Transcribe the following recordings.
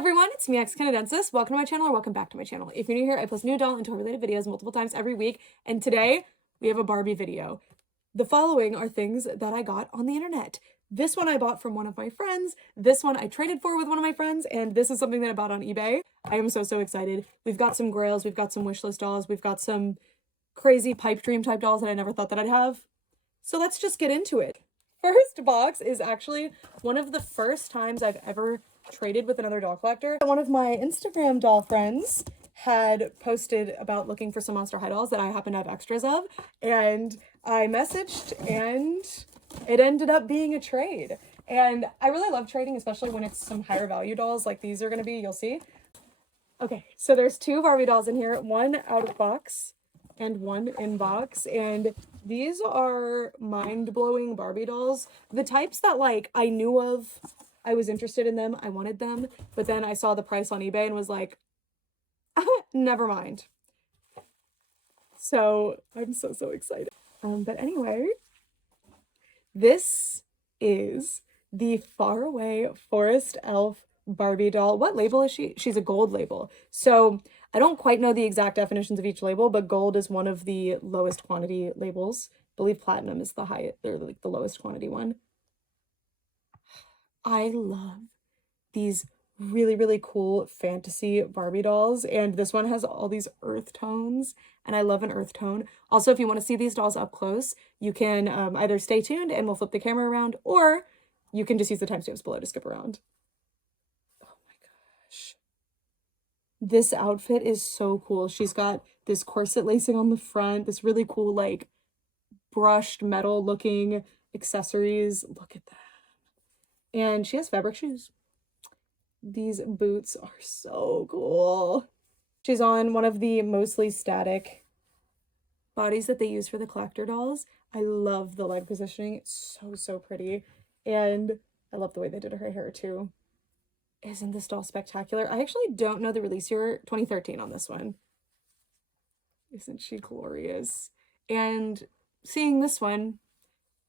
everyone, it's me, Canadensis. Welcome to my channel or welcome back to my channel. If you're new here, I post new doll and toy related videos multiple times every week, and today we have a Barbie video. The following are things that I got on the internet. This one I bought from one of my friends, this one I traded for with one of my friends, and this is something that I bought on eBay. I am so excited. We've got some grails, we've got some wishlist dolls, we've got some crazy pipe dream type dolls that I never thought that I'd have. So let's just get into it. First box is actually one of the first times I've ever traded with another doll collector. One of my Instagram doll friends had posted about looking for some Monster High dolls that I happen to have extras of, and I messaged and it ended up being a trade. And I really love trading, especially when it's some higher value dolls like these are going to be, you'll see. Okay, so there's two Barbie dolls in here, one out of box and one in box, and these are mind-blowing Barbie dolls. The types that like I knew of, I was interested in them, I wanted them, but then I saw the price on eBay and was like, never mind. So I'm so excited. But anyway, this is the Faraway Forest Elf Barbie doll. What label is she? She's a gold label. So I don't quite know the exact definitions of each label, but gold is one of the lowest quantity labels. I believe platinum is the highest, they're like the lowest quantity one. I love these really cool fantasy Barbie dolls, and this one has all these earth tones, and I love an earth tone. Also, if you want to see these dolls up close, you can either stay tuned and we'll flip the camera around, or you can just use the timestamps below to skip around. Oh my gosh. This outfit is so cool. She's got this corset lacing on the front, this really cool like brushed metal looking accessories. Look at that. And she has fabric shoes. These boots are so cool. She's on one of the mostly static bodies that they use for the collector dolls. I love the leg positioning. It's so pretty. And I love the way they did her hair too. Isn't this doll spectacular? I actually don't know the release year, 2013 on this one. Isn't she glorious? And seeing this one,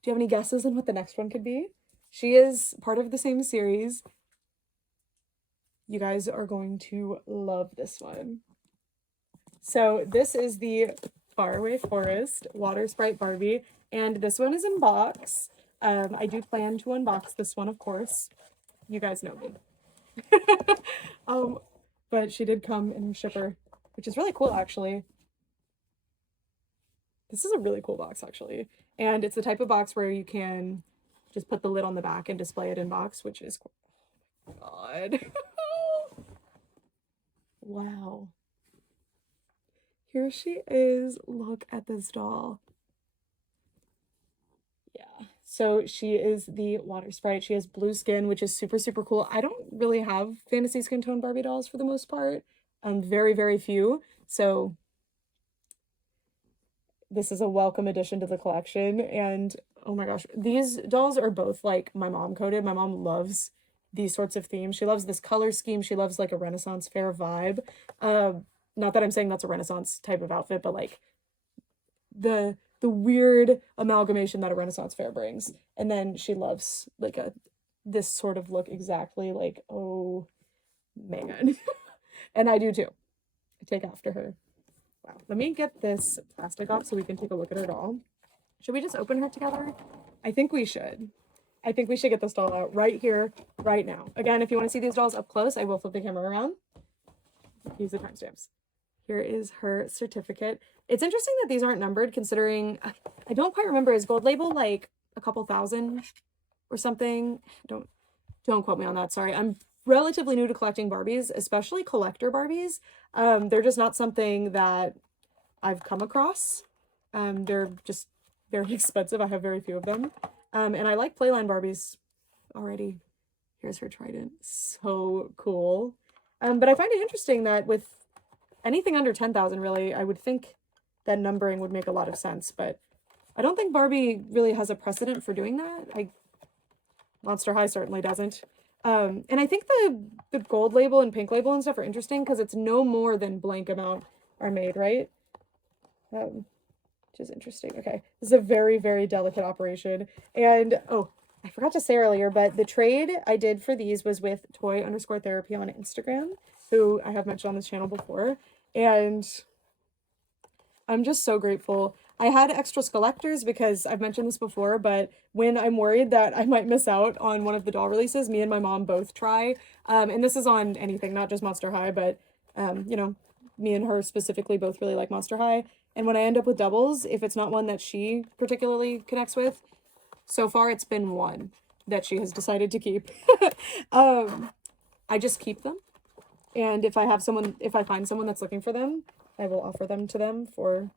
do you have any guesses on what the next one could be? She is part of the same series. You guys are going to love this one. So this is the Faraway Forest Water Sprite Barbie, and this one is in box. I do plan to unbox this one, of course. You guys know me. But she did come in her shipper, which is really cool, actually. This is a really cool box, actually. And it's the type of box where you can just put the lid on the back and display it in box, which is cool. Oh my God. Wow. Here she is. Look at this doll. Yeah. So she is the water sprite. She has blue skin, which is super cool. I don't really have fantasy skin tone Barbie dolls for the most part. Very few. So this is a welcome addition to the collection. And oh my gosh, these dolls are both like my mom coded. My mom loves these sorts of themes. She loves this color scheme. She loves like a Renaissance fair vibe. Not that I'm saying that's a Renaissance type of outfit, but like the weird amalgamation that a Renaissance fair brings. And then she loves like this sort of look exactly like, oh man. And I do too. I take after her. Wow. Let me get this plastic off so we can take a look at her doll. Should we just open her together? I think we should. I think we should get this doll out right here, right now. Again, if you want to see these dolls up close, I will flip the camera around. Use the timestamps. Here is her certificate. It's interesting that these aren't numbered, considering I don't quite remember. Is Gold Label like a couple thousand or something? Don't quote me on that. Sorry. I'm relatively new to collecting Barbies, especially collector Barbies. They're just not something that I've come across. They're just very expensive. I have very few of them. And I like Playline Barbies already. Here's her trident. So cool. But I find it interesting that with anything under 10,000, really, I would think that numbering would make a lot of sense. But I don't think Barbie really has a precedent for doing that. Monster High certainly doesn't. And I think the gold label and pink label and stuff are interesting because it's no more than blank amount are made, right? Which is interesting. Okay, this is a very delicate operation. And oh, I forgot to say earlier, but the trade I did for these was with toy_therapy on Instagram, who I have mentioned on this channel before. And I'm just so grateful. I had extra Skullectors because I've mentioned this before, but when I'm worried that I might miss out on one of the doll releases, me and my mom both try. And this is on anything, not just Monster High, but, you know, me and her specifically both really like Monster High. And when I end up with doubles, if it's not one that she particularly connects with, so far it's been one that she has decided to keep. I just keep them. And if I find someone that's looking for them, I will offer them to them for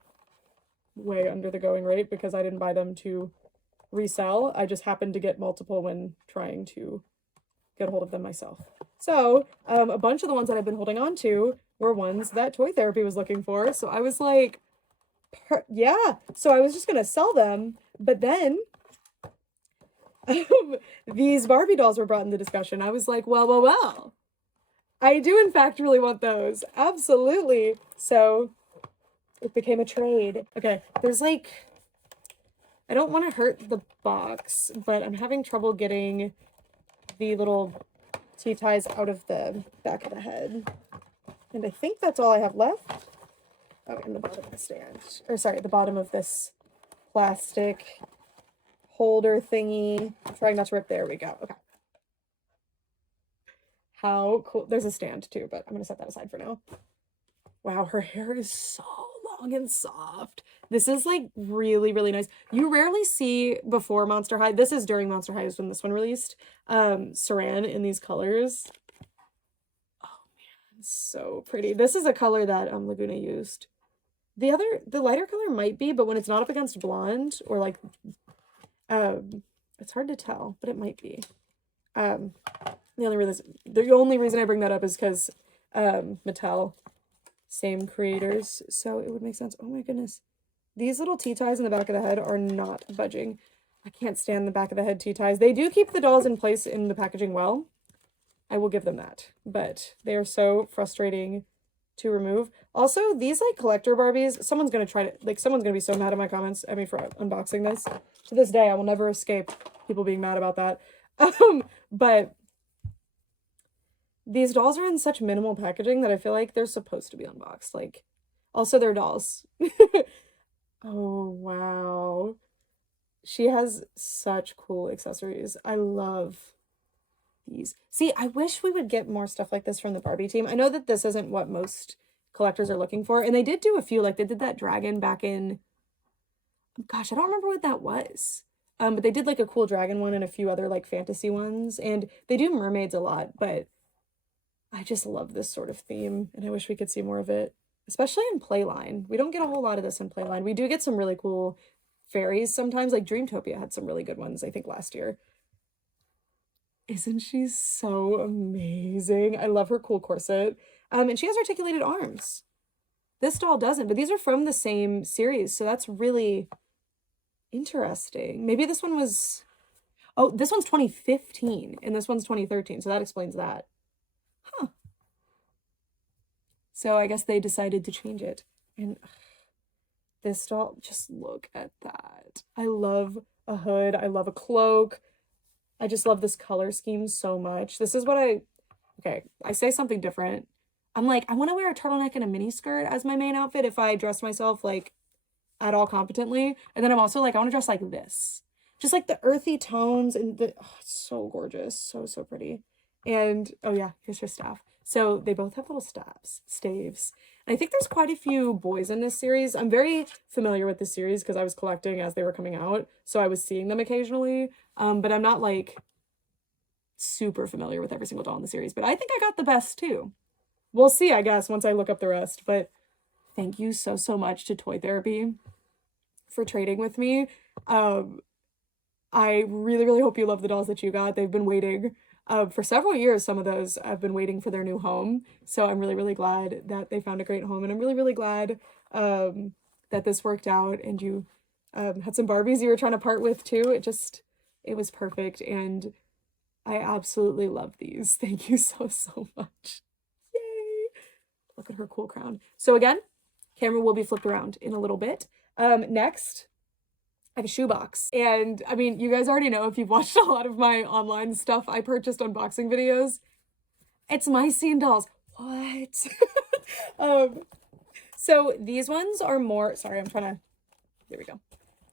way under the going rate because I didn't buy them to resell. I just happened to get multiple when trying to get a hold of them myself. So a bunch of the ones that I've been holding on to were ones that Toy Therapy was looking for. So I was like, yeah. So I was just going to sell them. But then these Barbie dolls were brought into discussion. I was like, well. I do, in fact, really want those. Absolutely. So it became a trade. Okay, there's like, I don't want to hurt the box, but I'm having trouble getting the little T-ties out of the back of the head. And I think that's all I have left. Oh, in the bottom of the stand. Or sorry, the bottom of this plastic holder thingy. I'm trying not to rip. There we go. Okay. How cool. There's a stand too, but I'm going to set that aside for now. Wow, her hair is so long and soft. This is like really, really nice. You rarely see before Monster High. This is during Monster High is when this one released. Saran in these colors. Oh man, so pretty. This is a color that Laguna used. The lighter color might be, but when it's not up against blonde or like, it's hard to tell, but it might be. The only reason I bring that up is because Mattel, same creators, so it would make sense. Oh my goodness. These little T-ties in the back of the head are not budging. I can't stand the back of the head T-ties. They do keep the dolls in place in the packaging well. I will give them that. But they are so frustrating to remove. Also, these like collector Barbies, someone's going to be so mad at my comments at me for unboxing this. To this day, I will never escape people being mad about that. But these dolls are in such minimal packaging that I feel like they're supposed to be unboxed. Like, also they're dolls. Oh, wow. She has such cool accessories. I love these. See, I wish we would get more stuff like this from the Barbie team. I know that this isn't what most collectors are looking for. And they did do a few, like they did that dragon back in, gosh, I don't remember what that was. But they did like a cool dragon one and a few other like fantasy ones. And they do mermaids a lot, but I just love this sort of theme. And I wish we could see more of it, especially in Playline. We don't get a whole lot of this in Playline. We do get some really cool fairies sometimes, like Dreamtopia had some really good ones, I think, last year. Isn't she so amazing? I love her cool corset. And she has articulated arms. This doll doesn't, but these are from the same series, so that's really interesting. Maybe this one was... Oh, this one's 2015, and this one's 2013, so that explains that. Huh. So I guess they decided to change it. And this doll, just look at that. I love a hood. I love a cloak. I just love this color scheme so much. This is what I say something different. I'm like, I want to wear a turtleneck and a mini skirt as my main outfit if I dress myself like at all competently. And then I'm also like, I want to dress like this. Just like the earthy tones and it's so gorgeous. So, so pretty. And, oh yeah, here's her staff. So they both have little staves. And I think there's quite a few boys in this series. I'm very familiar with this series because I was collecting as they were coming out. So I was seeing them occasionally. But I'm not like super familiar with every single doll in the series. But I think I got the best too. We'll see, I guess, once I look up the rest. But thank you so, so much to Toy Therapy for trading with me. I really, really hope you love the dolls that you got. They've been waiting for several years. Some of those have been waiting for their new home. So I'm really, really glad that they found a great home. And I'm really, really glad that this worked out. And you had some Barbies you were trying to part with too. It was perfect. And I absolutely love these. Thank you so, so much. Yay! Look at her cool crown. So again, camera will be flipped around in a little bit. Next, I have a shoebox. And I mean, you guys already know if you've watched a lot of my online stuff I purchased unboxing videos. It's my Scene dolls. What? So these ones are more, sorry, there we go.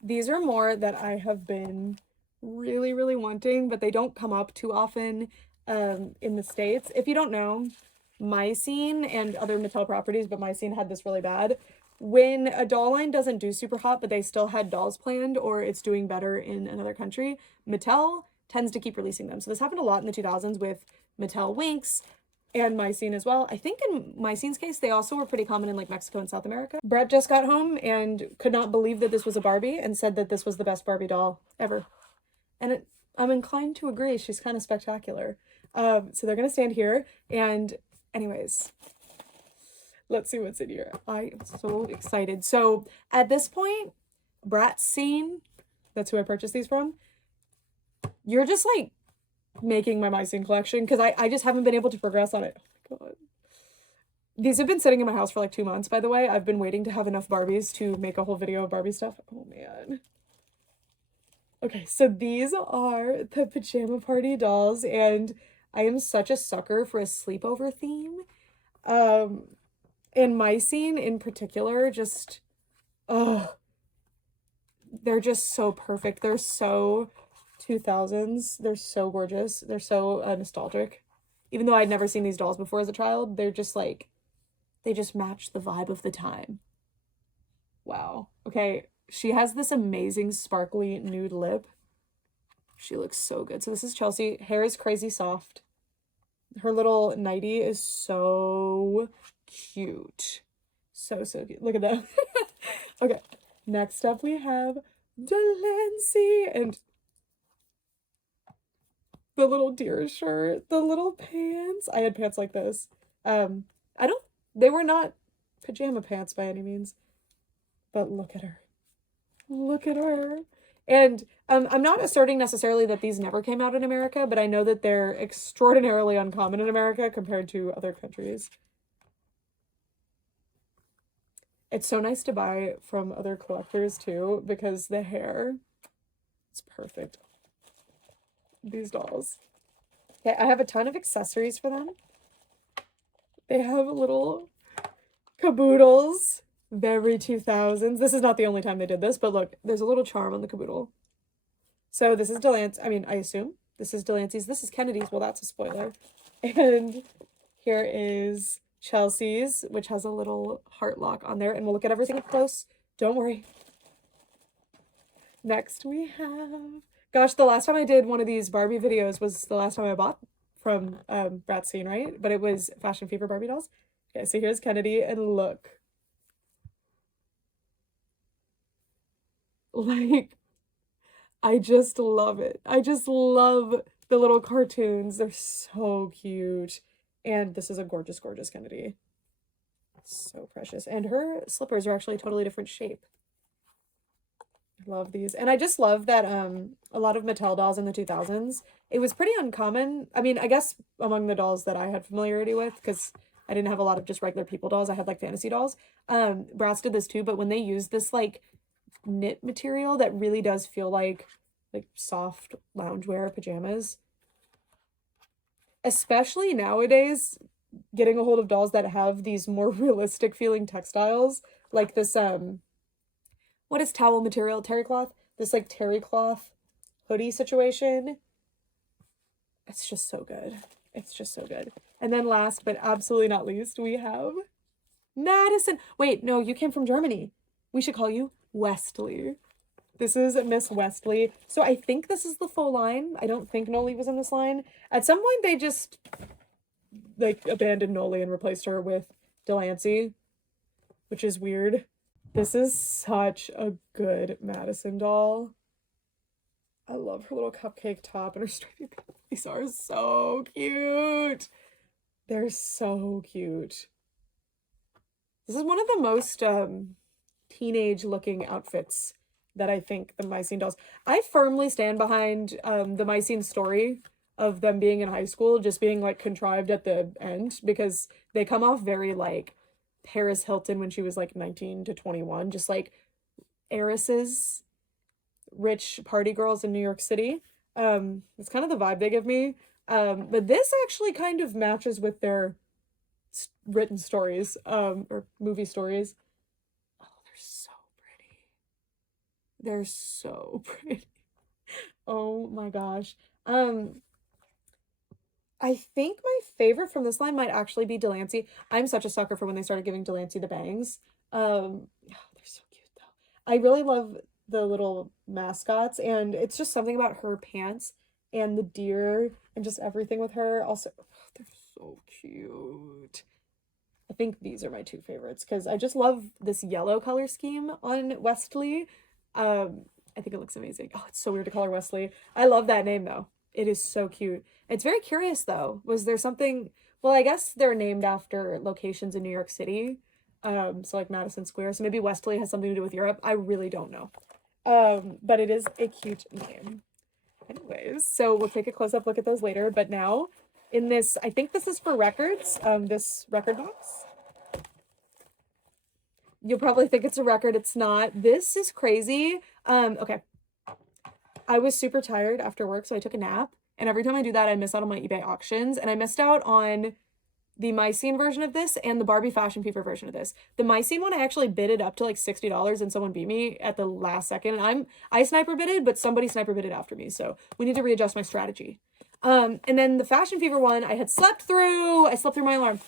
These are more that I have been really, really wanting, but they don't come up too often in the States. If you don't know, my Scene and other Mattel properties, but my Scene had this really bad. When a doll line doesn't do super hot, but they still had dolls planned, or it's doing better in another country, Mattel tends to keep releasing them. So this happened a lot in the 2000s with Mattel Winx and My Scene as well. I think in My Scene's case, they also were pretty common in like Mexico and South America. Brett just got home and could not believe that this was a Barbie and said that this was the best Barbie doll ever. And I'm inclined to agree. She's kind of spectacular. So they're going to stand here. And anyways, let's see what's in here. I am so excited. So at this point, Brat's Scene, that's who I purchased these from, you're just like making my Scene collection because I just haven't been able to progress on it. Oh my God. These have been sitting in my house for like 2 months, by the way. I've been waiting to have enough Barbies to make a whole video of Barbie stuff. Oh man. Okay, so these are the Pajama Party dolls, and I am such a sucker for a sleepover theme. And My Scene in particular, just, they're just so perfect. They're so 2000s. They're so gorgeous. They're so nostalgic. Even though I'd never seen these dolls before as a child, they're just like, they just match the vibe of the time. Wow. Okay, she has this amazing sparkly nude lip. She looks so good. So this is Chelsea. Hair is crazy soft. Her little nightie is so cute. So cute. Look at that. Okay, next up we have Delancey and the little deer shirt, the little pants. I had pants like this. They were not pajama pants by any means, but look at her. Look at her. And I'm not asserting necessarily that these never came out in America, but I know that they're extraordinarily uncommon in America compared to other countries. It's so nice to buy from other collectors too, because the hair, it's perfect. These dolls. Okay, I have a ton of accessories for them. They have little caboodles. Very 2000s. This is not the only time they did this, but look, there's a little charm on the caboodle. So this is Delancey. I mean, I assume this is Delancey's. This is Kennedy's. Well, that's a spoiler. And here is Chelsea's, which has a little heart lock on there. And we'll look at everything up close. Don't worry. Next we have... Gosh, the last time I did one of these Barbie videos was the last time I bought from Brat's Scene, right? But it was Fashion Fever Barbie dolls. Okay, so here's Kennedy, and look. Like, I just love it. I just love the little cartoons. They're so cute. And this is a gorgeous, gorgeous Kennedy. So precious. And her slippers are actually a totally different shape. I love these. And I just love that a lot of Mattel dolls in the 2000s, it was pretty uncommon. I mean, I guess among the dolls that I had familiarity with, because I didn't have a lot of just regular people dolls. I had like fantasy dolls. Bratz did this too, but when they used this like knit material that really does feel like soft loungewear pajamas, especially nowadays, getting a hold of dolls that have these more realistic feeling textiles, like this what is towel material? Terry cloth? This like terry cloth hoodie situation. It's just so good. It's just so good. And then last but absolutely not least, we have Madison. Wait, no, you came from Germany. We should call you Westley. This is Miss Westley. So I think this is the full line. I don't think Noli was in this line. At some point, they just like abandoned Noli and replaced her with Delancey, which is weird. This is such a good Madison doll. I love her little cupcake top and her stripy pants. These are so cute. They're so cute. This is one of the most teenage looking outfits that I think the My Scene dolls. I firmly stand behind the My Scene story of them being in high school just being like contrived at the end, because they come off very like Paris Hilton when she was like 19 to 21, just like heiresses. rich party girls in New York City. It's kind of the vibe they give me. But this actually kind of matches with their written stories, or movie stories. Oh, they're so pretty. They're so pretty. Oh my gosh. I think my favorite from this line might actually be Delancey. I'm such a sucker for when they started giving Delancey the bangs. They're so cute though. I really love the little mascots, and it's just something about her pants and the deer and just everything with her. Also, oh, they're so cute. I think these are my two favorites because I just love this yellow color scheme on Westley. I think it looks amazing. Oh, it's so weird to call her Wesley. I love that name though. It is so cute. It's very curious though. Was there something? Well, I guess they're named after locations in New York City. So like Madison Square. So maybe Westley has something to do with Europe. I really don't know. But it is a cute name. Anyways, so we'll take a close-up look at those later. But now, in this, I think this is for records. This record box. You'll probably think it's a record. It's not. This is crazy. Okay. I was super tired after work, so I took a nap. And every time I do that, I miss out on my eBay auctions. And I missed out on the My Scene version of this and the Barbie Fashion Fever version of this. The My Scene one, I actually bid it up to like $60 and someone beat me at the last second. And I sniper bidded, but somebody sniper bidded after me. So we need to readjust my strategy. And then the Fashion Fever one, I had slept through. I slept through my alarm.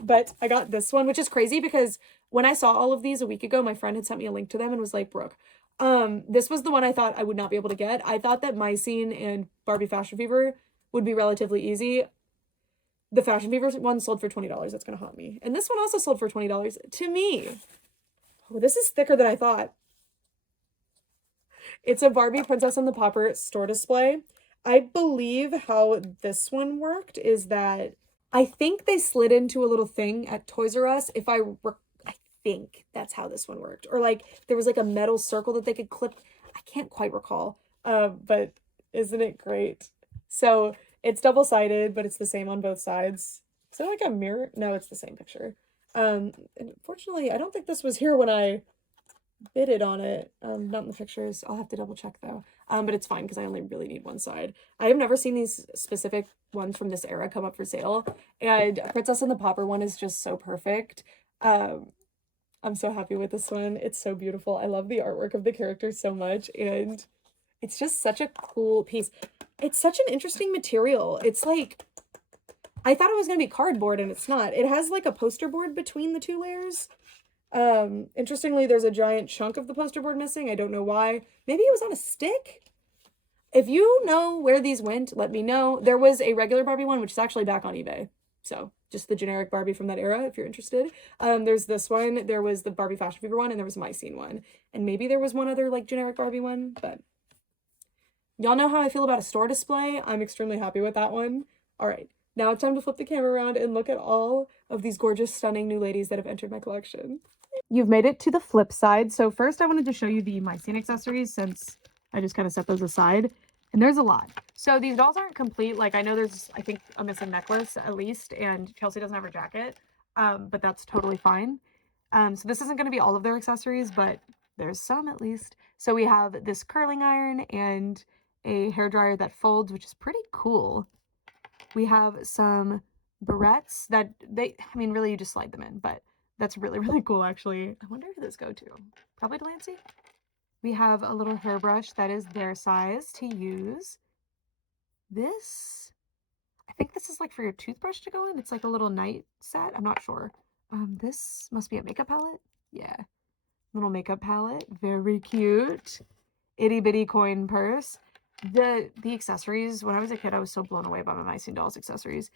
But I got this one, which is crazy because when I saw all of these a week ago, my friend had sent me a link to them and was like, Brooke, this was the one I thought I would not be able to get. I thought that My Scene and Barbie Fashion Fever would be relatively easy. The Fashion Fever one sold for $20. That's going to haunt me. And this one also sold for $20 to me. Oh, this is thicker than I thought. It's a Barbie Princess and the Pauper store display. I believe how this one worked is that I think they slid into a little thing at Toys R Us. I think that's how this one worked. Or like there was like a metal circle that they could clip. I can't quite recall. But isn't it great? So it's double-sided, but it's the same on both sides. Is it like a mirror? No, it's the same picture. And unfortunately, I don't think this was here when I bidded on it. Not in the pictures. I'll have to double check though. But it's fine because I only really need one side. I have never seen these specific ones from this era come up for sale. And Princess and the Pauper one is just so perfect. I'm so happy with this one. It's so beautiful. I love the artwork of the characters so much. And it's just such a cool piece. It's such an interesting material. It's like, I thought it was going to be cardboard and it's not. It has like a poster board between the two layers. Interestingly, there's a giant chunk of the poster board missing. I don't know why. Maybe it was on a stick? If you know where these went, let me know. There was a regular Barbie one, which is actually back on eBay. So just the generic Barbie from that era, if you're interested. There's this one. There was the Barbie Fashion Fever one, and there was My Scene one. And maybe there was one other like generic Barbie one, but y'all know how I feel about a store display. I'm extremely happy with that one. All right, now it's time to flip the camera around and look at all of these gorgeous, stunning new ladies that have entered my collection. You've made it to the flip side. So first I wanted to show you the My Scene accessories since I just kind of set those aside. And there's a lot. So these dolls aren't complete. Like I know there's, I think, a missing necklace at least, and Chelsea doesn't have her jacket, but that's totally fine. So this isn't going to be all of their accessories, but there's some at least. So we have this curling iron and a hairdryer that folds, which is pretty cool. We have some barrettes that I mean, really you just slide them in, but that's really, really cool actually. I wonder who those go to. Probably Delancey. We have a little hairbrush that is their size to use. This, I think this is like for your toothbrush to go in. It's like a little night set. I'm not sure. This must be a makeup palette. Yeah. Little makeup palette. Very cute. Itty bitty coin purse. The accessories, when I was a kid, I was so blown away by my My Scene dolls accessories.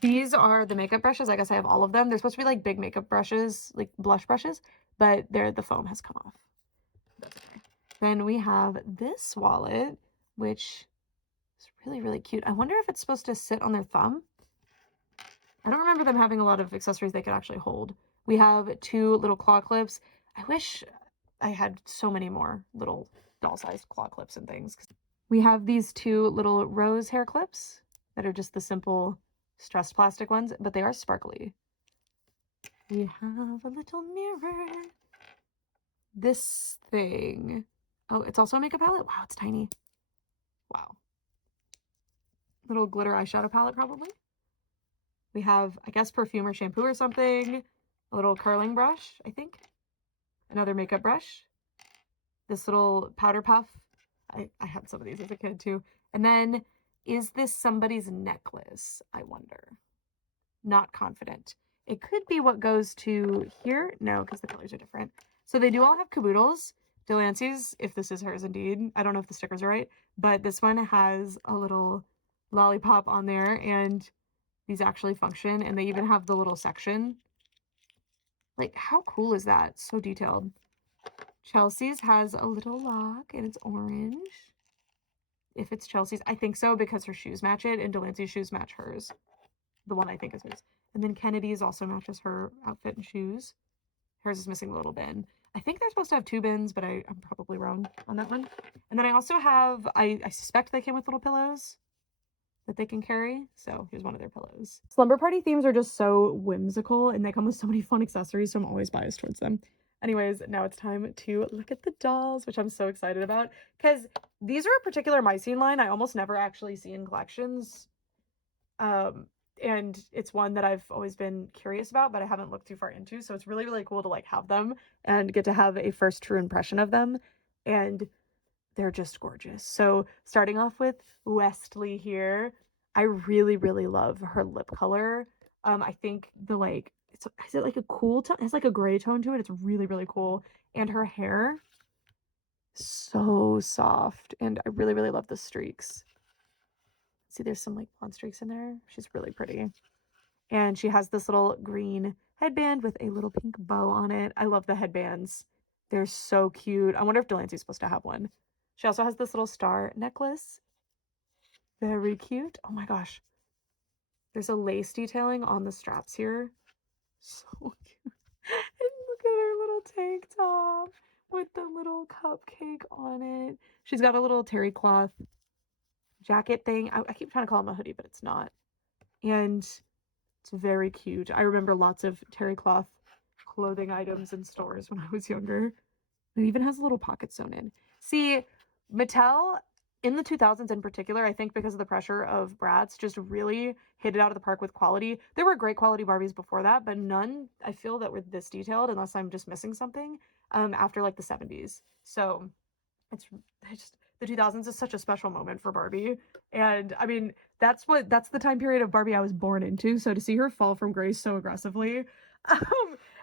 These are the makeup brushes. I guess I have all of them. They're supposed to be like big makeup brushes, like blush brushes, but the foam has come off. That's okay. Then we have this wallet, which is really, really cute. I wonder if it's supposed to sit on their thumb. I don't remember them having a lot of accessories they could actually hold. We have two little claw clips. I wish I had so many more little doll-sized claw clips and things. We have these two little rose hair clips that are just the simple stressed plastic ones, but they are sparkly. We have a little mirror. This thing, Oh, it's also a makeup palette. Wow, it's tiny. Wow. Little glitter eyeshadow palette, probably. We have, I guess, perfume or shampoo or something. A little curling brush, I think. Another makeup brush. This little powder puff. I had some of these as a kid too. And then, is this somebody's necklace? I wonder. Not confident. It could be what goes to here. No, because the colors are different. So they do all have caboodles. Delancey's, if this is hers indeed. I don't know if the stickers are right. But this one has a little lollipop on there. And these actually function. And they even have the little section. Like, how cool is that? So detailed. Chelsea's has a little lock. And it's orange. If it's Chelsea's. I think so because her shoes match it. And Delancey's shoes match hers. The one I think is hers. And then Kennedy's also matches her outfit and shoes. Hers is missing a little bin. I think they're supposed to have 2 bins, but I'm probably wrong on that one. And then I also have, I suspect they came with little pillows that they can carry. So here's one of their pillows. Slumber party themes are just so whimsical and they come with so many fun accessories, so I'm always biased towards them. Anyways, now it's time to look at the dolls, which I'm so excited about because these are a particular My Scene line I almost never actually see in collections. And it's one that I've always been curious about, but I haven't looked too far into. So it's really, really cool to like have them and get to have a first true impression of them. And they're just gorgeous. So starting off with Wesley here, I really, really love her lip color. I think the like, is it like a cool tone? It has like a gray tone to it. It's really, really cool. And her hair, so soft. And I really, really love the streaks. See, there's some like blonde streaks in there. She's really pretty. And she has this little green headband with a little pink bow on it. I love the headbands. They're so cute. I wonder if Delancey's supposed to have one. She also has this little star necklace. Very cute. Oh my gosh. There's a lace detailing on the straps here. So cute. And look at her little tank top with the little cupcake on it. She's got a little terry cloth jacket thing. I keep trying to call him a hoodie, but it's not. And it's very cute. I remember lots of terry cloth clothing items in stores when I was younger. It even has a little pocket sewn in. See, Mattel in the 2000s in particular, I think because of the pressure of Bratz, just really hit it out of the park with quality. There were great quality Barbies before that, but none I feel that were this detailed, unless I'm just missing something, after like the 70s. So it's just the 2000s is such a special moment for Barbie. And I mean, that's the time period of Barbie I was born into. So to see her fall from grace so aggressively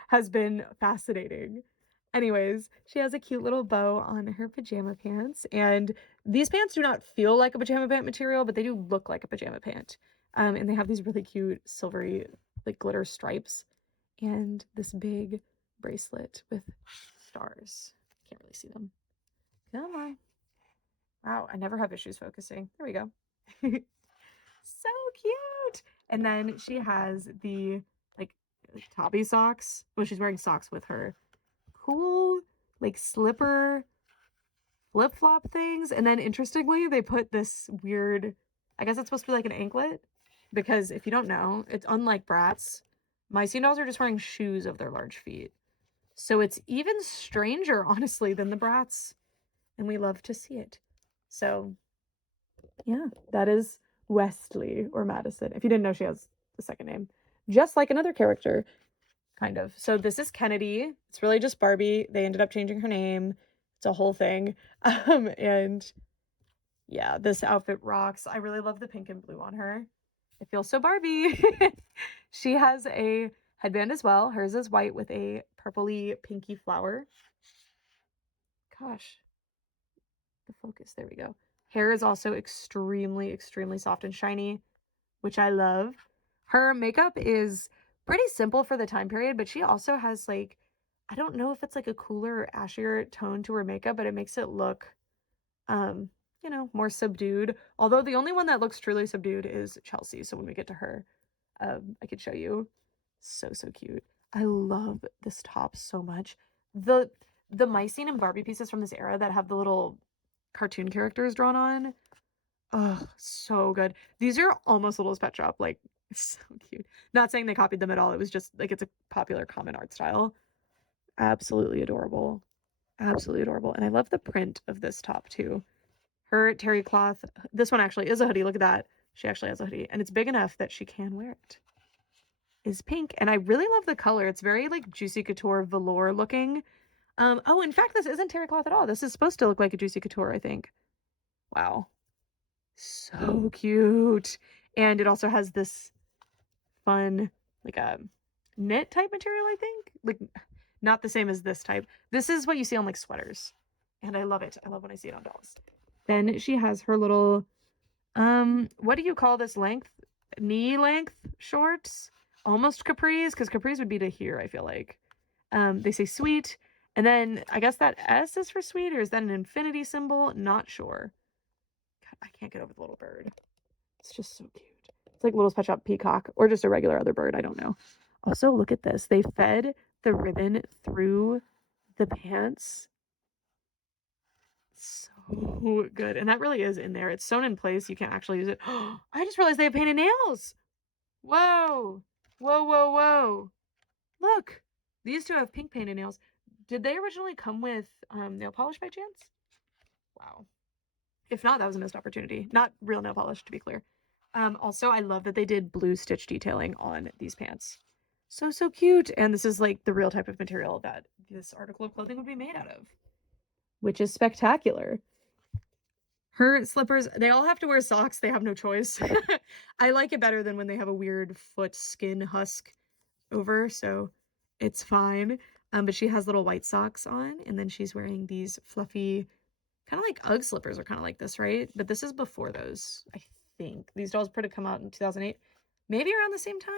has been fascinating. Anyways, she has a cute little bow on her pajama pants. And these pants do not feel like a pajama pant material, but they do look like a pajama pant. And they have these really cute silvery like glitter stripes and this big bracelet with stars. Can't really see them. Come on. Wow, I never have issues focusing. There we go. So cute. And then she has the like toppy socks. Well, she's wearing socks with her cool like slipper flip-flop things. And then interestingly, they put this weird, I guess it's supposed to be like an anklet, because if you don't know, it's unlike Bratz. My Scene dolls are just wearing shoes of their large feet. So it's even stranger, honestly, than the Bratz. And we love to see it. So yeah, that is Wesley or Madison. If you didn't know, she has a second name. Just like another character, kind of. So this is Kennedy. It's really just Barbie. They ended up changing her name. It's a whole thing. And yeah, this outfit rocks. I really love the pink and blue on her. It feels so Barbie. She has a headband as well. Hers is white with a purpley pinky flower. Gosh. The focus. There we go. Hair is also extremely, extremely soft and shiny, which I love. Her makeup is pretty simple for the time period, but she also has like, I don't know if it's like a cooler or ashier tone to her makeup, but it makes it look, you know, more subdued. Although the only one that looks truly subdued is Chelsea. So when we get to her, I could show you. So, so cute. I love this top so much. The My Scene and Barbie pieces from this era that have the little cartoon characters drawn on. Oh, so good. These are almost Littlest Pet Shop. Like, it's so cute. Not saying they copied them at all. It was just like it's a popular common art style. Absolutely adorable. Absolutely adorable. And I love the print of this top too. Her terry cloth. This one actually is a hoodie. Look at that. She actually has a hoodie, and it's big enough that she can wear it. Is pink, and I really love the color. It's very like Juicy Couture velour looking. Oh, in fact, this isn't terry cloth at all. This is supposed to look like a Juicy Couture, I think. Wow. So cute. And it also has this fun, like a knit type material, I think. Like, not the same as this type. This is what you see on like sweaters. And I love it. I love when I see it on dolls. Then she has her little, what do you call this length? Knee length shorts? Almost capris, because capris would be to here, I feel like. They say sweet. And then I guess that S is for sweet, or is that an infinity symbol? Not sure. God, I can't get over the little bird. It's just so cute. It's like Little Pet Shop peacock, or just a regular other bird. I don't know. Also, look at this. They fed the ribbon through the pants. So good. And that really is in there. It's sewn in place. You can't actually use it. I just realized they have painted nails. Whoa. Whoa, whoa, whoa. Look. These two have pink painted nails. Did they originally come with nail polish by chance? Wow. If not, that was a missed opportunity. Not real nail polish, to be clear. Also, I love that they did blue stitch detailing on these pants. So, so cute. And this is like the real type of material that this article of clothing would be made out of, which is spectacular. Her slippers, they all have to wear socks. They have no choice. I like it better than when they have a weird foot skin husk over, so it's fine. But she has little white socks on, and then she's wearing these fluffy, kind of like Ugg slippers are kind of like this, right? But this is before those, I think. These dolls probably come out in 2008, maybe around the same time.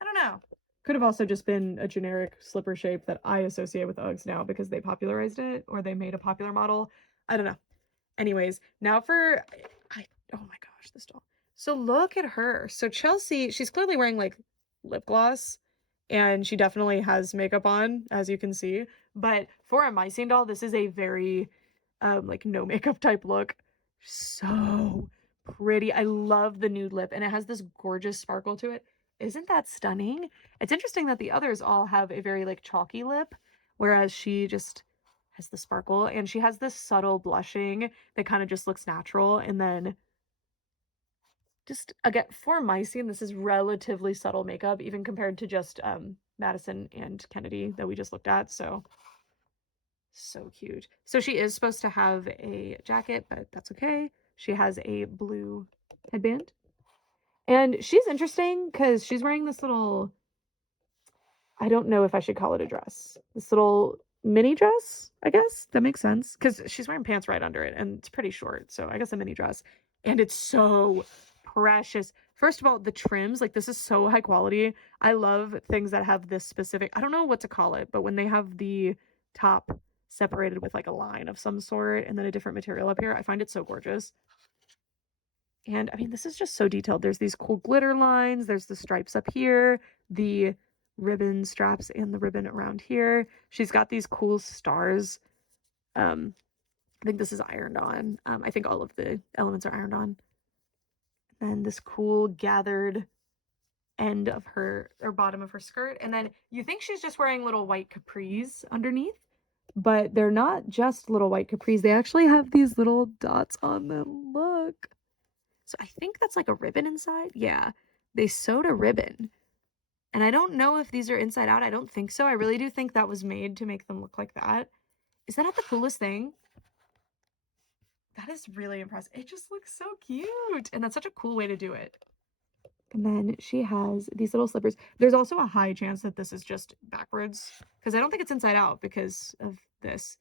I don't know. Could have also just been a generic slipper shape that I associate with Uggs now because they popularized it, or they made a popular model. I don't know. Anyways, now for, oh my gosh, this doll. So look at her. So Chelsea, she's clearly wearing like lip gloss, and she definitely has makeup on, as you can see. But for a Mycene doll, this is a very like no makeup type look. So pretty. I love the nude lip, and it has this gorgeous sparkle to it. Isn't that stunning? It's interesting that the others all have a very like chalky lip, whereas she just has the sparkle, and she has this subtle blushing that kind of just looks natural. And then just again, for Mycene, this is relatively subtle makeup, even compared to just Madison and Kennedy that we just looked at. So cute. So she is supposed to have a jacket, but that's okay. She has a blue headband, and she's interesting because she's wearing this little, I don't know if I should call it a dress, this little mini dress, I guess that makes sense, because she's wearing pants right under it, and it's pretty short, so I guess a mini dress. And it's so precious. First of all, the trims, like, this is so high quality. I love things that have this specific, I don't know what to call it, but when they have the top separated with like a line of some sort and then a different material up here, I find it so gorgeous. And I mean, this is just so detailed. There's these cool glitter lines, there's the stripes up here, the ribbon straps and the ribbon around here. She's got these cool stars. I think this is ironed on. I think all of the elements are ironed on. And this cool gathered end of her, or bottom of her skirt. And then you think she's just wearing little white capris underneath, but they're not just little white capris. They actually have these little dots on them. Look. So I think that's like a ribbon inside. Yeah, they sewed a ribbon. And I don't know if these are inside out. I don't think so. I really do think that was made to make them look like that. Is that not the coolest thing? That is really impressive. It just looks so cute. And that's such a cool way to do it. And then she has these little slippers. There's also a high chance that this is just backwards, because I don't think it's inside out because of this.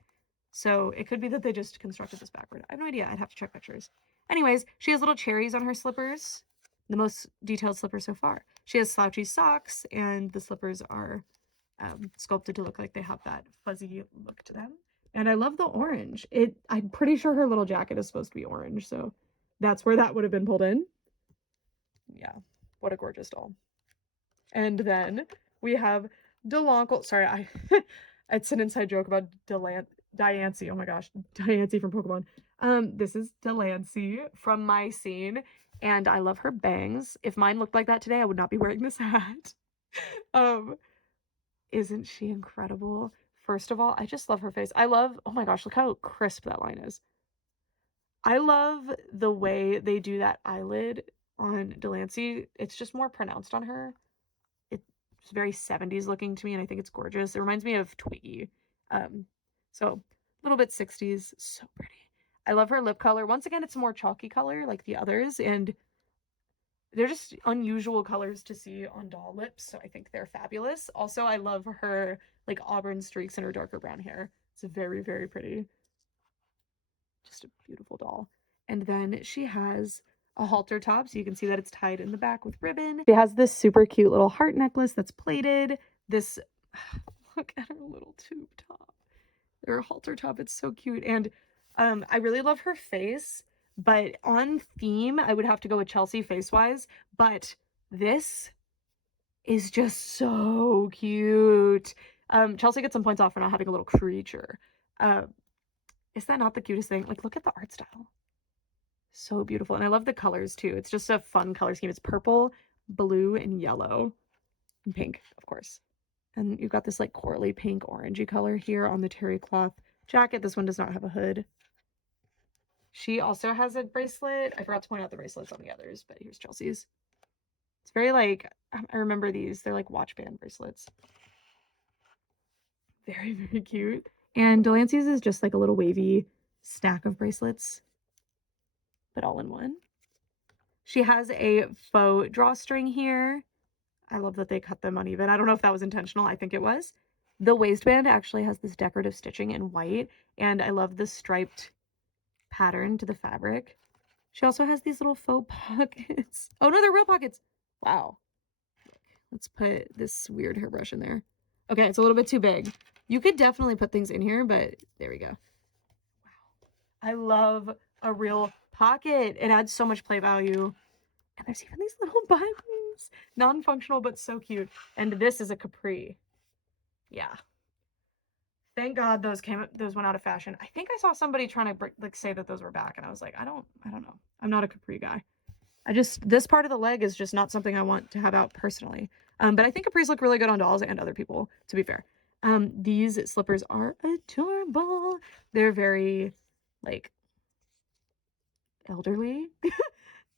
So it could be that they just constructed this backward. I have no idea. I'd have to check pictures. Anyways, she has little cherries on her slippers. The most detailed slipper so far. She has slouchy socks, and the slippers are sculpted to look like they have that fuzzy look to them. And I love the orange. I'm pretty sure her little jacket is supposed to be orange, so that's where that would have been pulled in. Yeah, what a gorgeous doll. And then we have Deloncle. Sorry, it's an inside joke about Diancie. Oh my gosh, Diancie from Pokemon. This is Delancey from Mycene, and I love her bangs. If mine looked like that today, I would not be wearing this hat. Isn't she incredible? First of all, I just love her face. I love, oh my gosh, look how crisp that line is. I love the way they do that eyelid on Delancey. It's just more pronounced on her. It's very 70s looking to me, and I think it's gorgeous. It reminds me of Twiggy. So a little bit 60s. So pretty. I love her lip color. Once again, it's a more chalky color like the others, and they're just unusual colors to see on doll lips, so I think they're fabulous. Also, I love her like auburn streaks in her darker brown hair. It's very, very pretty. Just a beautiful doll. And then she has a halter top, so you can see that it's tied in the back with ribbon. She has this super cute little heart necklace that's plated. This, look at her little tube top. Her halter top, it's so cute. And I really love her face, but on theme, I would have to go with Chelsea face-wise, but this is just so cute. Chelsea gets some points off for not having a little creature. Is that not the cutest thing? Like, look at the art style. So beautiful. And I love the colors too. It's just a fun color scheme. It's purple, blue, and yellow. And pink, of course. And you've got this like corally pink orangey color here on the terry cloth jacket. This one does not have a hood. She also has a bracelet. I forgot to point out the bracelets on the others, but here's Chelsea's. It's very like, I remember these. They're like watch band bracelets. Very, very cute. And Delancey's is just like a little wavy stack of bracelets, but all in one. She has a faux drawstring here. I love that they cut them uneven. I don't know if that was intentional. I think it was. The waistband actually has this decorative stitching in white, and I love the striped pattern to the fabric. She also has these little faux pockets. Oh no, they're real pockets. Wow. Let's put this weird hairbrush in there. Okay, it's a little bit too big. You could definitely put things in here, but there we go. Wow. I love a real pocket. It adds so much play value. And there's even these little buttons. Non-functional, but so cute. And this is a capri. Yeah. Thank God those went out of fashion. I think I saw somebody trying to like say that those were back, and I was like, I don't know. I'm not a capri guy. This part of the leg is just not something I want to have out personally. But I think capris look really good on dolls and other people, to be fair. These slippers are adorable. They're very, like, elderly.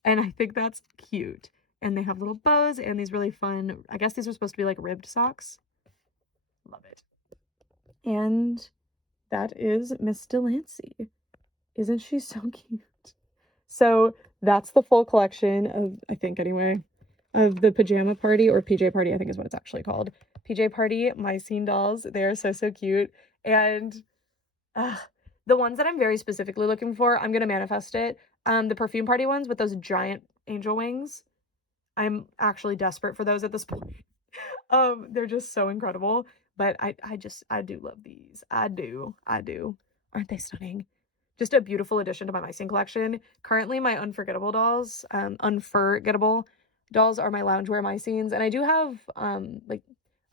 And I think that's cute. And they have little bows and these really fun, I guess these are supposed to be like ribbed socks. Love it. And that is Miss Delancey. Isn't she so cute? So that's the full collection of, I think anyway, of the Pajama Party, or PJ Party, I think is what it's actually called. PJ Party, my scene dolls. They are so, so cute. And the ones that I'm very specifically looking for, I'm going to manifest it. The Perfume Party ones with those giant angel wings. I'm actually desperate for those at this point. They're just so incredible. But I do love these. I do. Aren't they stunning? Just a beautiful addition to my My Scene collection. Currently, my unforgettable dolls, unforgettable dolls are my loungewear My Scenes. And I do have, like,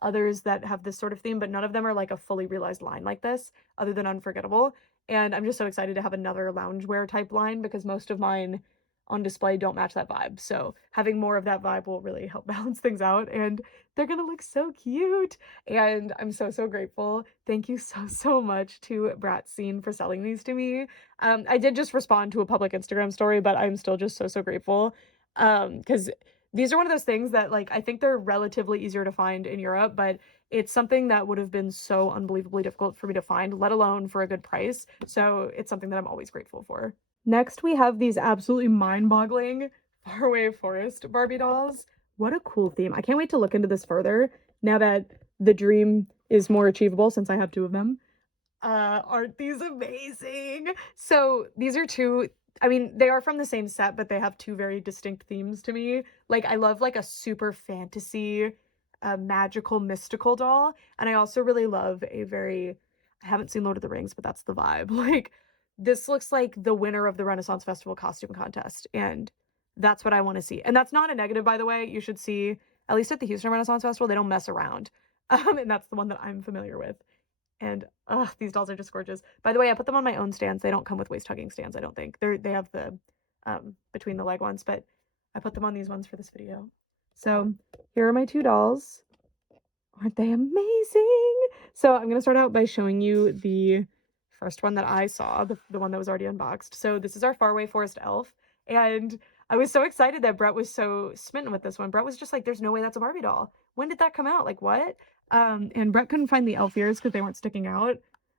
others that have this sort of theme, but none of them are, like, a fully realized line like this, other than Unforgettable. And I'm just so excited to have another loungewear type line, because most of mine on display don't match that vibe. So having more of that vibe will really help balance things out, and they're gonna look so cute. And I'm so, so grateful. Thank you so, so much to Brat Scene for selling these to me. I did just respond to a public Instagram story, but I'm still just so, so grateful. Because these are one of those things that, like, I think they're relatively easier to find in Europe, but it's something that would have been so unbelievably difficult for me to find, let alone for a good price. So it's something that I'm always grateful for. Next, we have these absolutely mind-boggling Faraway Forest Barbie dolls. What a cool theme. I can't wait to look into this further now that the dream is more achievable, since I have two of them. Aren't these amazing? So these are two, I mean, they are from the same set, but they have two very distinct themes to me. Like, I love like a super fantasy, magical, mystical doll. And I also really love a very, I haven't seen Lord of the Rings, but that's the vibe. Like, this looks like the winner of the Renaissance Festival costume contest, and that's what I want to see. And that's not a negative, by the way. You should see, at least at the Houston Renaissance Festival, they don't mess around. And that's the one that I'm familiar with. And these dolls are just gorgeous. By the way, I put them on my own stands. They don't come with waist hugging stands, I don't think. They have the between the leg ones, but I put them on these ones for this video. So here are my two dolls. Aren't they amazing? So I'm going to start out by showing you the first one that I saw, the one that was already unboxed. So this is our Faraway Forest Elf. And I was so excited that Brett was so smitten with this one. Brett was just like, there's no way that's a Barbie doll. When did that come out? Like, what? And Brett couldn't find the elf ears because they weren't sticking out.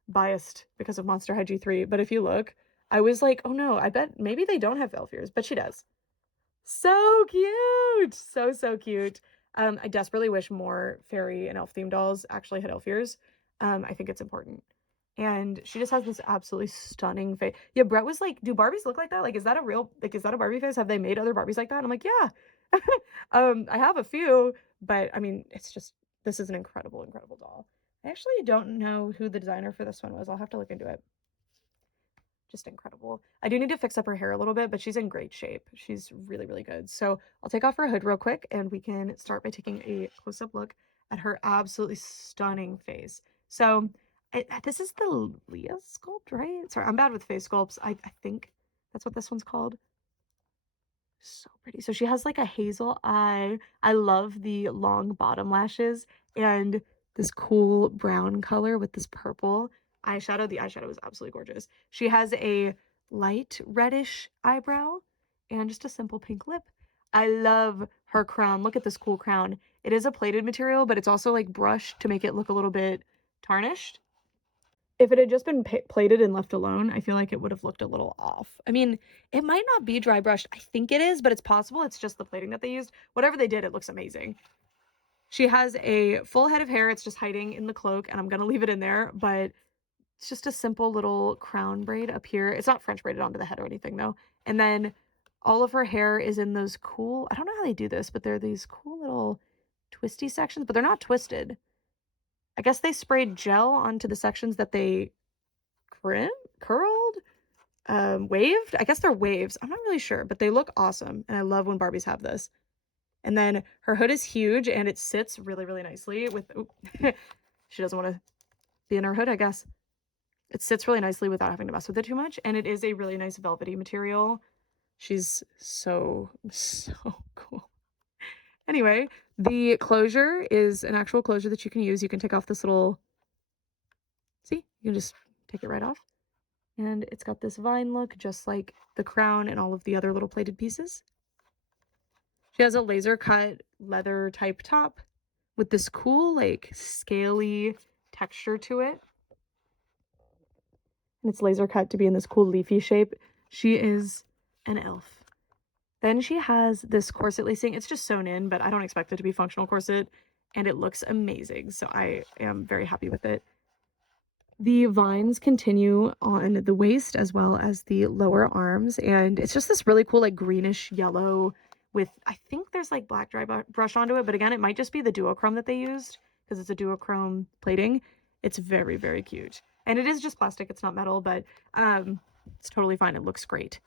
Biased because of Monster High G3. But if you look, I was like, oh no, I bet maybe they don't have elf ears, but she does. So cute. So cute. I desperately wish more fairy and elf themed dolls actually had elf ears. I think it's important. And she just has this absolutely stunning face. Yeah, Brett was like, do Barbies look like that? Like, is that a real, like, is that a Barbie face? Have they made other Barbies like that? And I'm like, yeah. I have a few, but I mean, it's just, this is an incredible doll. I actually don't know who the designer for this one was. I'll have to look into it. Just incredible. I do need to fix up her hair a little bit, but she's in great shape. She's really good. So I'll take off her hood real quick and we can start by taking a close-up look at her absolutely stunning face. So this is the Leah sculpt, right? Sorry, I'm bad with face sculpts. I think that's what this one's called. So pretty. So she has like a hazel eye. I love the long bottom lashes and this cool brown color with this purple eyeshadow. The eyeshadow is absolutely gorgeous. She has a light reddish eyebrow and just a simple pink lip. I love her crown. Look at this cool crown. It is a plated material, but it's also like brushed to make it look a little bit tarnished. If it had just been plated and left alone, I feel like it would have looked a little off. I mean, it might not be dry brushed. I think it is, but it's possible it's just the plating that they used. Whatever they did, it looks amazing. She has a full head of hair. It's just hiding in the cloak, and I'm going to leave it in there, but it's just a simple little crown braid up here. It's not French braided onto the head or anything, though. And then all of her hair is in those cool, I don't know how they do this, but they're these cool little twisty sections, but they're not twisted. I guess they sprayed gel onto the sections that they curled, waved. I guess they're waves. I'm not really sure, but they look awesome. And I love when Barbies have this. And then her hood is huge and it sits really nicely with, she doesn't want to be in her hood, I guess. It sits really nicely without having to mess with it too much. And it is a really nice velvety material. She's so cool. Anyway, the closure is an actual closure that you can use. You can take off this little, see, you can just take it right off. And it's got this vine look, just like the crown and all of the other little plated pieces. She has a laser cut leather type top with this cool, like, scaly texture to it. And it's laser cut to be in this cool leafy shape. She is an elf. Then she has this corset lacing. It's just sewn in, but I don't expect it to be functional corset. And it looks amazing. So I am very happy with it. The vines continue on the waist as well as the lower arms, and it's just this really cool like greenish yellow with, I think there's like black dry brush onto it, but again, it might just be the duochrome that they used because it's a duochrome plating. It's very cute. And it is just plastic, it's not metal, but it's totally fine. It looks great.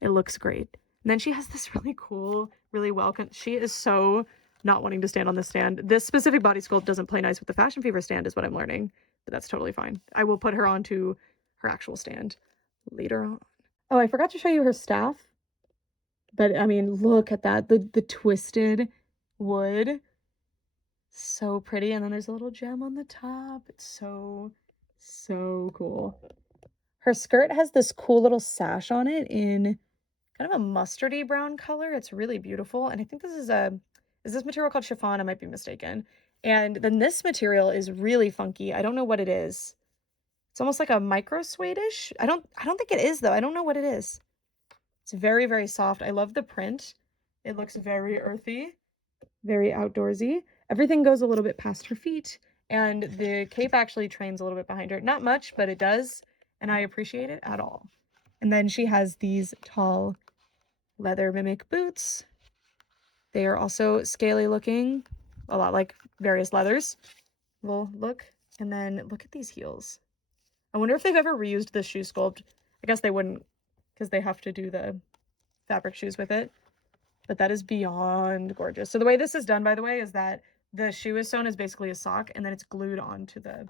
It looks great. And then she has this really cool, really she is so not wanting to stand on this stand. This specific body sculpt doesn't play nice with the Fashion Fever stand is what I'm learning. But that's totally fine. I will put her onto her actual stand later on. Oh, I forgot to show you her staff. But I mean, look at that. The twisted wood. So pretty. And then there's a little gem on the top. It's so cool. Her skirt has this cool little sash on it in kind of a mustardy brown color. It's really beautiful. And I think this is this material called chiffon? I might be mistaken. And then this material is really funky. I don't know what it is. It's almost like a micro suede-ish. I don't think it is though. I don't know what it is. It's very soft. I love the print. It looks very earthy, very outdoorsy. Everything goes a little bit past her feet, and the cape actually trains a little bit behind her. Not much, but it does, and I appreciate it at all. And then she has these tall leather mimic boots. They are also scaly looking, a lot like various leathers. We'll look, and then look at these heels. I wonder if they've ever reused this shoe sculpt. I guess they wouldn't, because they have to do the fabric shoes with it. But that is beyond gorgeous. So the way this is done, by the way, is that the shoe is sewn as basically a sock, and then it's glued onto the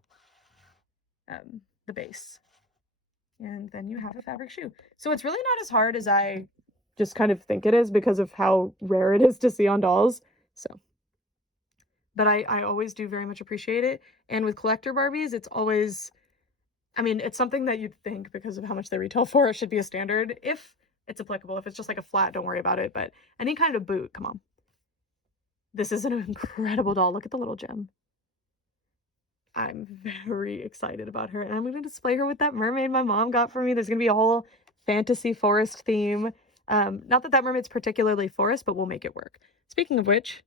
base. And then you have a fabric shoe. So it's really not as hard as I just kind of think it is because of how rare it is to see on dolls. So but I always do very much appreciate it. And with collector Barbies, it's always, I mean, it's something that you'd think because of how much they retail for, it should be a standard if it's applicable. If it's just like a flat, don't worry about it. But any kind of boot, come on. This is an incredible doll. Look at the little gem. I'm very excited about her, and I'm going to display her with that mermaid my mom got for me. There's going to be a whole fantasy forest theme. Not that mermaid's particularly forest, but we'll make it work. Speaking of which,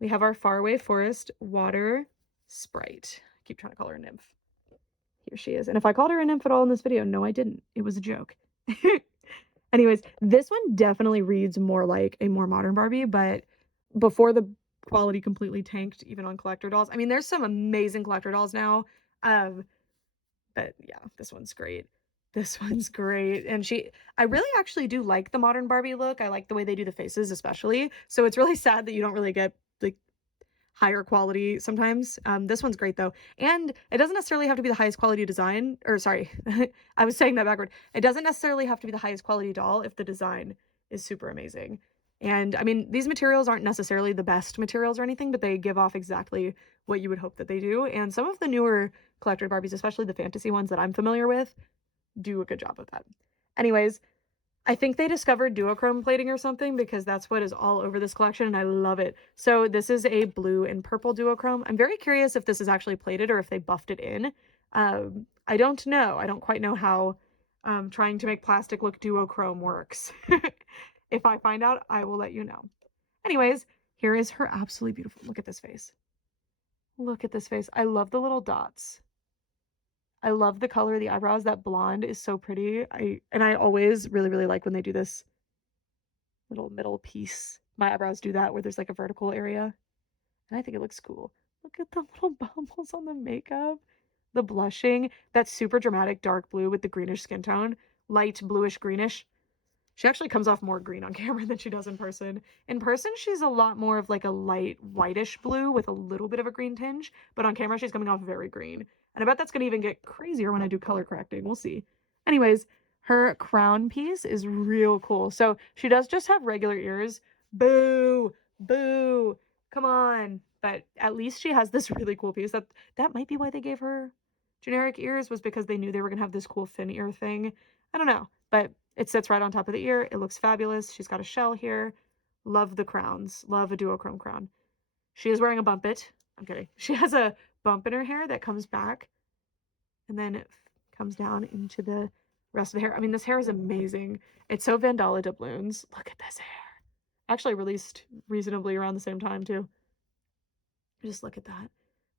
we have our Faraway Forest Water Sprite. I keep trying to call her a nymph. Here she is. And if I called her a nymph at all in this video, no, I didn't. It was a joke. Anyways, this one definitely reads more like a more modern Barbie, but before the quality completely tanked, even on collector dolls. I mean, there's some amazing collector dolls now. But yeah, this one's great. This one's great. And I really actually do like the modern Barbie look. I like the way they do the faces, especially. So it's really sad that you don't really get like higher quality sometimes. This one's great though. And it doesn't necessarily have to be the highest quality design, or sorry, I was saying that backward. It doesn't necessarily have to be the highest quality doll if the design is super amazing. And I mean, these materials aren't necessarily the best materials or anything, but they give off exactly what you would hope that they do. And some of the newer collector Barbies, especially the fantasy ones that I'm familiar with, do a good job of that. Anyways, I think they discovered duochrome plating or something, because that's what is all over this collection and I love it. So this is a blue and purple duochrome. I'm very curious if this is actually plated or if they buffed it in. I don't know. I don't quite know how trying to make plastic look duochrome works. If I find out, I will let you know. Anyways, here is her absolutely beautiful. Look at this face. Look at this face. I love the little dots. I love the color of the eyebrows. That blonde is so pretty. I always really, really like when they do this little middle piece. My eyebrows do that where there's like a vertical area. And I think it looks cool. Look at the little bubbles on the makeup. The blushing. That super dramatic dark blue with the greenish skin tone. Light bluish greenish. She actually comes off more green on camera than she does in person. In person, she's a lot more of like a light whitish blue with a little bit of a green tinge. But on camera, she's coming off very green. And I bet that's going to even get crazier when I do color correcting. We'll see. Anyways, her crown piece is real cool. So she does just have regular ears. Boo! Boo! Come on. But at least she has this really cool piece. That might be why they gave her generic ears, was because they knew they were going to have this cool fin ear thing. I don't know. But it sits right on top of the ear. It looks fabulous. She's got a shell here. Love the crowns. Love a duochrome crown. She is wearing a bumpet. I'm kidding. She has a bump in her hair that comes back and then it comes down into the rest of the hair. I mean, this hair is amazing. It's so Vandala doubloons. Look at this hair. Actually released reasonably around the same time too. Just look at that.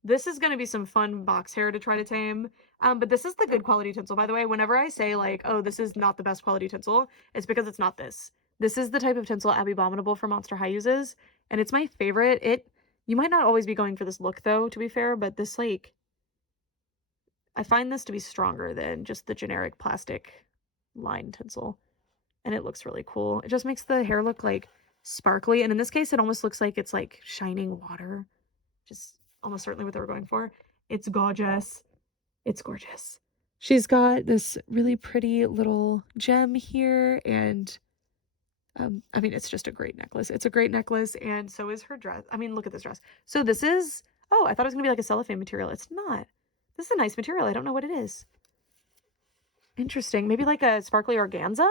This is going to be some fun box hair to try to tame. But this is the good quality tinsel, by the way. Whenever I say like, oh, this is not the best quality tinsel, it's because it's not this. This is the type of tinsel Abby Abominable from Monster High uses, and it's my favorite. You might not always be going for this look though, to be fair, but this like, I find this to be stronger than just the generic plastic line tinsel, and it looks really cool. It just makes the hair look like sparkly, and in this case, it almost looks like it's like shining water. Just almost certainly what they were going for. It's gorgeous. It's gorgeous. She's got this really pretty little gem here, and I mean, it's just a great necklace. It's a great necklace, and so is her dress. I mean, look at this dress. So this is, oh, I thought it was gonna be like a cellophane material. It's not. This is a nice material. I don't know what it is. Interesting. Maybe like a sparkly organza?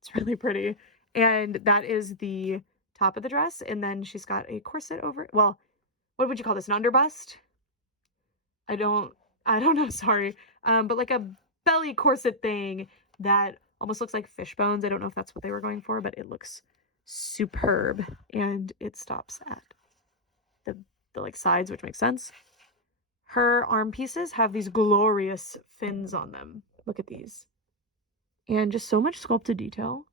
It's really pretty. And that is the top of the dress, and then she's got a corset over it. Well, what would you call this? An underbust? I don't know, sorry. But like a belly corset thing that almost looks like fish bones. I don't know if that's what they were going for, but it looks superb. And it stops at the like sides, which makes sense. Her arm pieces have these glorious fins on them. Look at these. And just so much sculpted detail.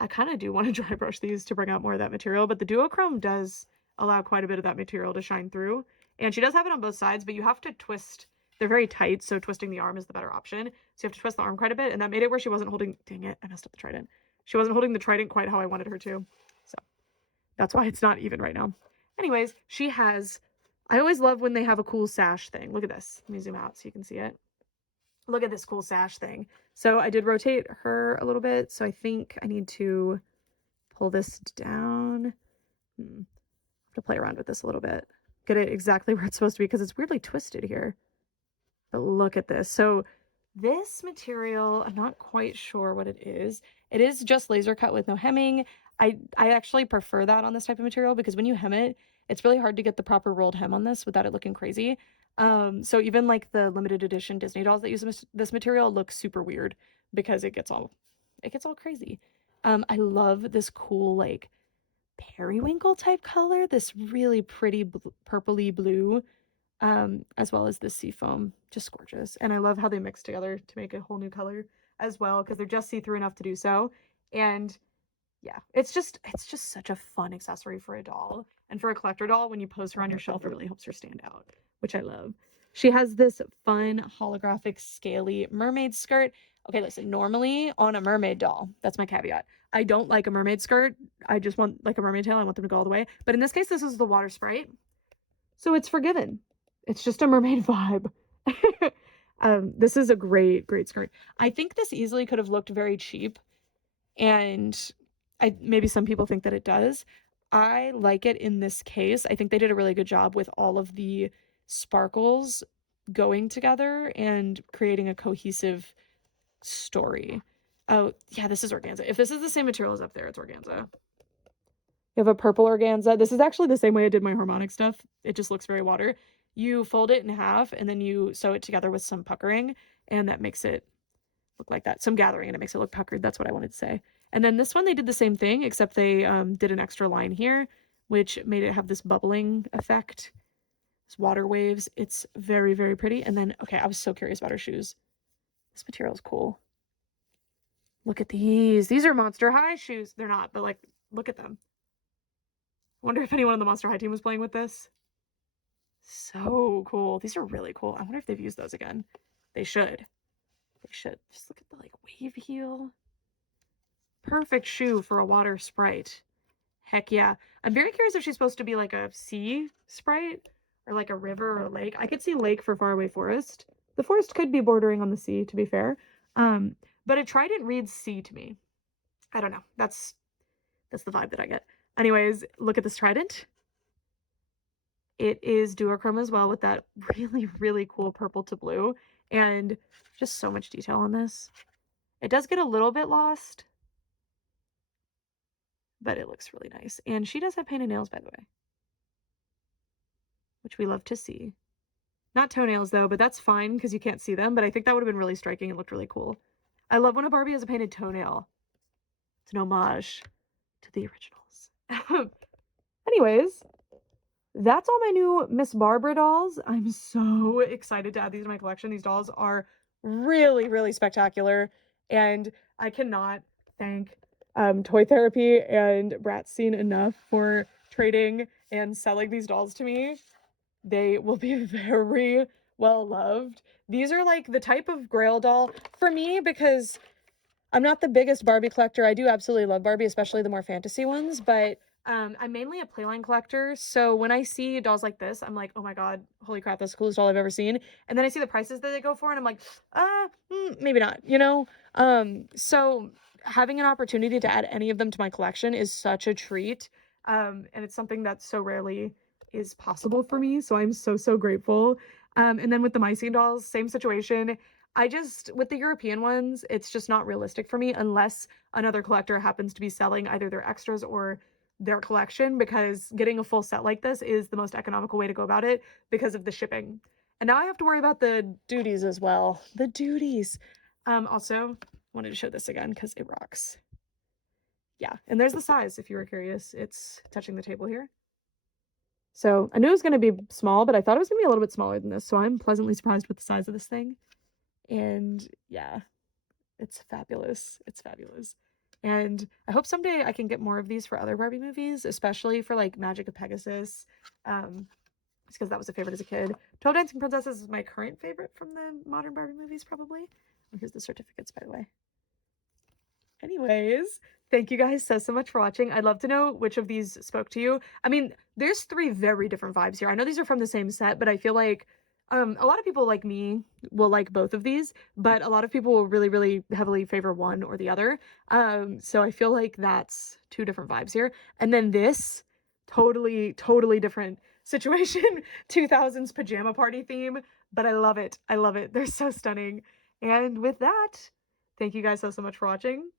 I kind of do want to dry brush these to bring out more of that material, but the duochrome does allow quite a bit of that material to shine through. And she does have it on both sides, but you have to twist. They're very tight, so twisting the arm is the better option. So you have to twist the arm quite a bit, and that made it where she wasn't holding, dang it, I messed up the trident. She wasn't holding the trident quite how I wanted her to. So that's why it's not even right now. Anyways, she has, I always love when they have a cool sash thing. Look at this. Let me zoom out so you can see it. Look at this cool sash thing. So I did rotate her a little bit, so I think I need to pull this down. to play around with this a little bit. Get it exactly where it's supposed to be because it's weirdly twisted here. But look at this. So this material, I'm not quite sure what it is. It is just laser cut with no hemming. I actually prefer that on this type of material because when you hem it, it's really hard to get the proper rolled hem on this without it looking crazy. So even like the limited edition Disney dolls that use this material look super weird because it gets all crazy. I love this cool like periwinkle type color, this really pretty purpley blue, as well as this seafoam, just gorgeous. And I love how they mix together to make a whole new color as well because they're just see-through enough to do so. And yeah, it's just such a fun accessory for a doll. And for a collector doll, when you pose her on your shelf, it really helps her stand out, which I love. She has this fun holographic scaly mermaid skirt. Okay, listen, normally on a mermaid doll, that's my caveat. I don't like a mermaid skirt. I just want like a mermaid tail. I want them to go all the way. But in this case, this is the water Sprite. So it's forgiven. It's just a mermaid vibe. This is a great skirt. I think this easily could have looked very cheap. And maybe some people think that it does. I like it in this case. I think they did a really good job with all of the sparkles going together and creating a cohesive story. Oh, yeah, this is organza. If this is the same material as up there, it's organza. You have a purple organza. This is actually the same way I did my harmonic stuff. It just looks very water. You fold it in half and then you sew it together with some puckering, and that makes it look like that. Some gathering, and it makes it look puckered. That's what I wanted to say. And then this one, they did the same thing, except they did an extra line here, which made it have this bubbling effect. It's water waves. It's very, very pretty. And then, okay, I was so curious about her shoes. This material is cool. Look at these. These are Monster High shoes. They're not, but like, look at them. I wonder if anyone on the Monster High team was playing with this. So cool. These are really cool. I wonder if they've used those again. They should. They should. Just look at the like wave heel. Perfect shoe for a water Sprite. Heck yeah. I'm very curious if she's supposed to be like a sea Sprite or like a river or a lake. I could see lake for Faraway Forest. The forest could be bordering on the sea, to be fair. But a trident reads sea to me. I don't know. That's the vibe that I get. Anyways, look at this trident. It is duochrome as well with that really, really cool purple to blue. And just so much detail on this. It does get a little bit lost, but it looks really nice. And she does have painted nails, by the way, which we love to see. Not toenails, though, but that's fine because you can't see them. But I think that would have been really striking. It looked really cool. I love when a Barbie has a painted toenail. It's an homage to the originals. Anyways, that's all my new Miss Barbara dolls. I'm so excited to add these to my collection. These dolls are really, really spectacular. And I cannot thank Toy Therapy and Bratz Scene enough for trading and selling these dolls to me. They will be very well loved. These are like the type of Grail doll for me because I'm not the biggest Barbie collector. I do absolutely love Barbie, especially the more fantasy ones, but I'm mainly a playline collector. So when I see dolls like this, I'm like, oh my God, holy crap, that's the coolest doll I've ever seen. And then I see the prices that they go for and I'm like, maybe not, you know? So having an opportunity to add any of them to my collection is such a treat. And it's something that so rarely is possible for me. So I'm so grateful. And then with the Mycene dolls, same situation. With the European ones, it's just not realistic for me unless another collector happens to be selling either their extras or their collection, because getting a full set like this is the most economical way to go about it because of the shipping. And now I have to worry about the duties as well. The duties. Also, wanted to show this again because it rocks. Yeah, and there's the size if you were curious. It's touching the table here. So I knew it was going to be small, but I thought it was going to be a little bit smaller than this. So I'm pleasantly surprised with the size of this thing. And yeah, it's fabulous. It's fabulous. And I hope someday I can get more of these for other Barbie movies, especially for like Magic of Pegasus. It's because that was a favorite as a kid. 12 Dancing Princesses is my current favorite from the modern Barbie movies, probably. And here's the certificates, by the way. Anyways, thank you guys so much for watching. I'd love to know which of these spoke to you. I mean, there's 3 very different vibes here. I know these are from the same set, but I feel like a lot of people like me will like both of these, but a lot of people will really, really heavily favor one or the other. So I feel like that's 2 different vibes here. And then this Totally, totally different situation. 2000s pajama party theme, but I love it. I love it. They're so stunning. And with that, thank you guys so much for watching.